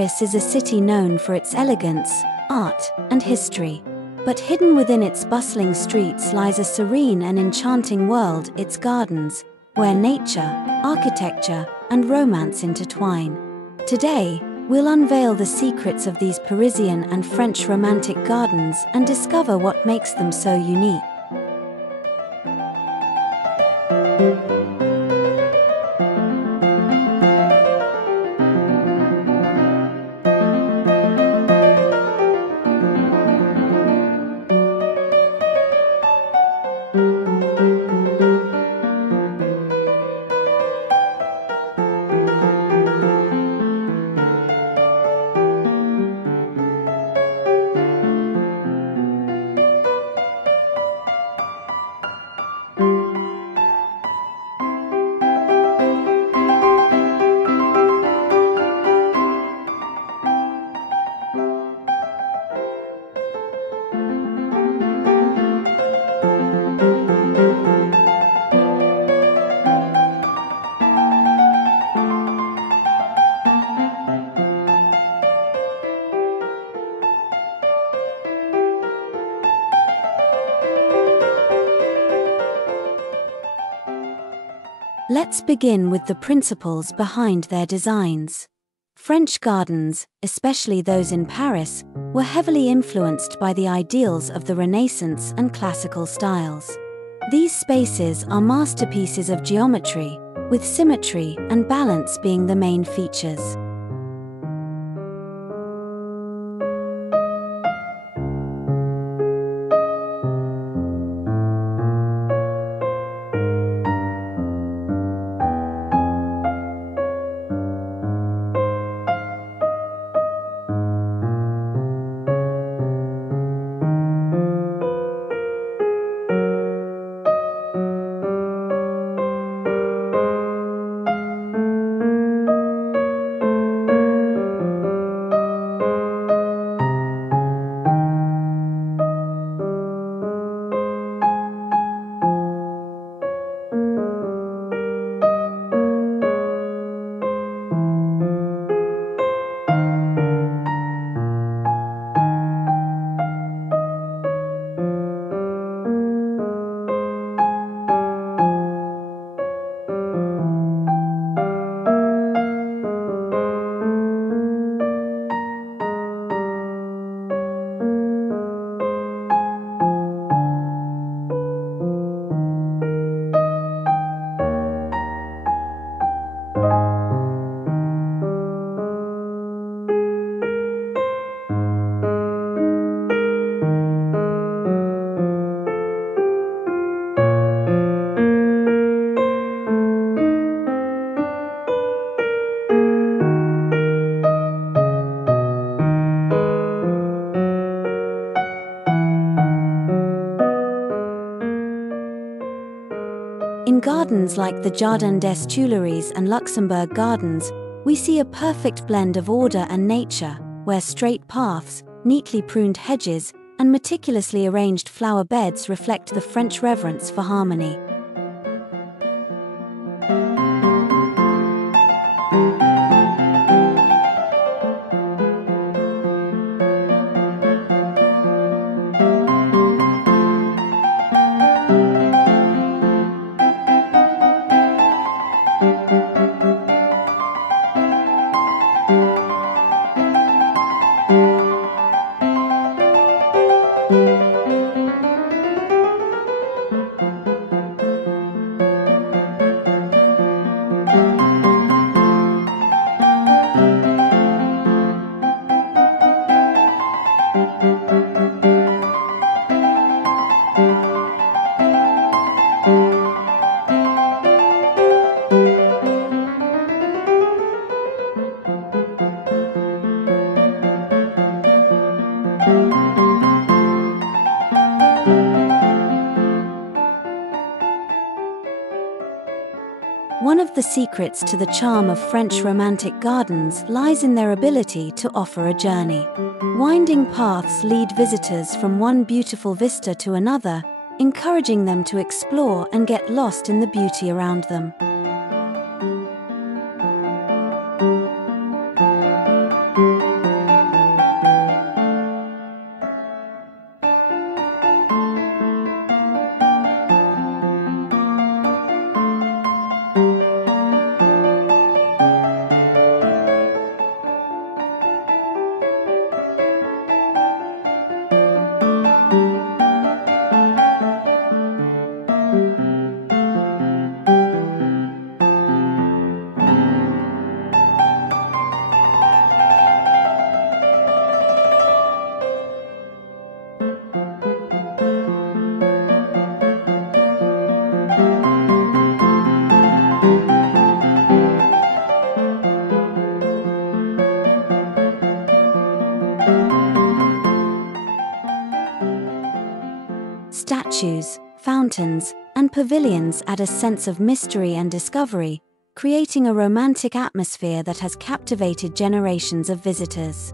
Paris is a city known for its elegance, art, and history. But hidden within its bustling streets lies a serene and enchanting world, its gardens, where nature, architecture, and romance intertwine. Today, we'll unveil the secrets of these Parisian and French romantic gardens and discover what makes them so unique. Let's begin with the principles behind their designs. French gardens, especially those in Paris, were heavily influenced by the ideals of the Renaissance and classical styles. These spaces are masterpieces of geometry, with symmetry and balance being the main features. In gardens like the Jardin des Tuileries and Luxembourg Gardens, we see a perfect blend of order and nature, where straight paths, neatly pruned hedges, and meticulously arranged flower beds reflect the French reverence for harmony. One of the secrets to the charm of French romantic gardens lies in their ability to offer a journey. Winding paths lead visitors from one beautiful vista to another, encouraging them to explore and get lost in the beauty around them. statues, fountains, and pavilions add a sense of mystery and discovery, creating a romantic atmosphere that has captivated generations of visitors.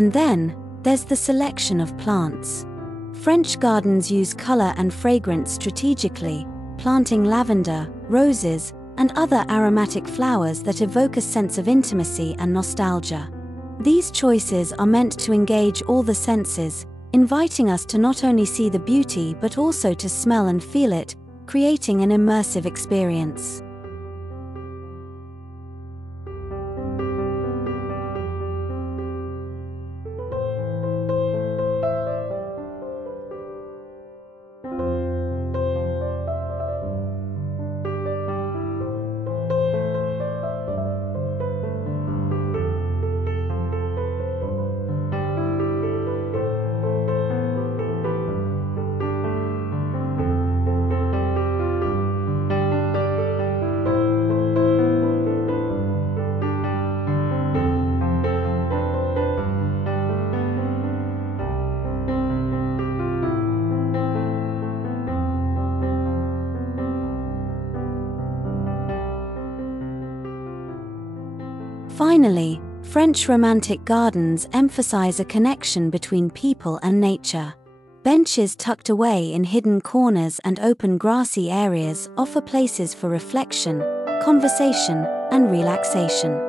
And then, there's the selection of plants. French gardens use color and fragrance strategically, planting lavender, roses, and other aromatic flowers that evoke a sense of intimacy and nostalgia. These choices are meant to engage all the senses, inviting us to not only see the beauty but also to smell and feel it, creating an immersive experience. Finally, French romantic gardens emphasize a connection between people and nature. Benches tucked away in hidden corners and open grassy areas offer places for reflection, conversation, and relaxation.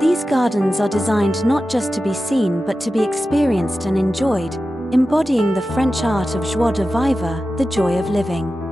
These gardens are designed not just to be seen but to be experienced and enjoyed, embodying the French art of joie de vivre, the joy of living.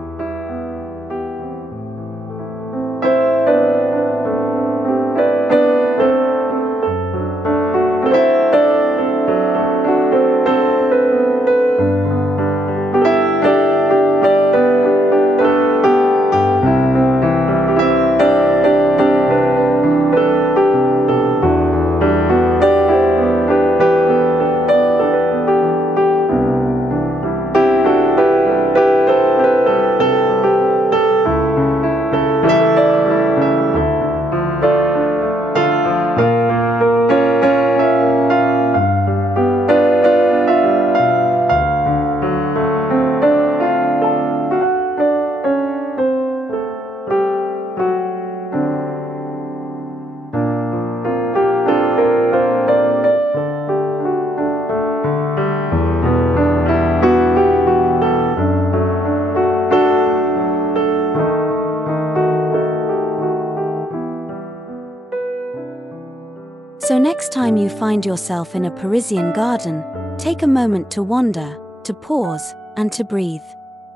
So next time you find yourself in a Parisian garden, take a moment to wander, to pause, and to breathe.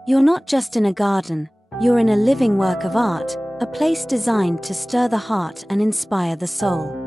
You're not just in a garden, you're in a living work of art, a place designed to stir the heart and inspire the soul.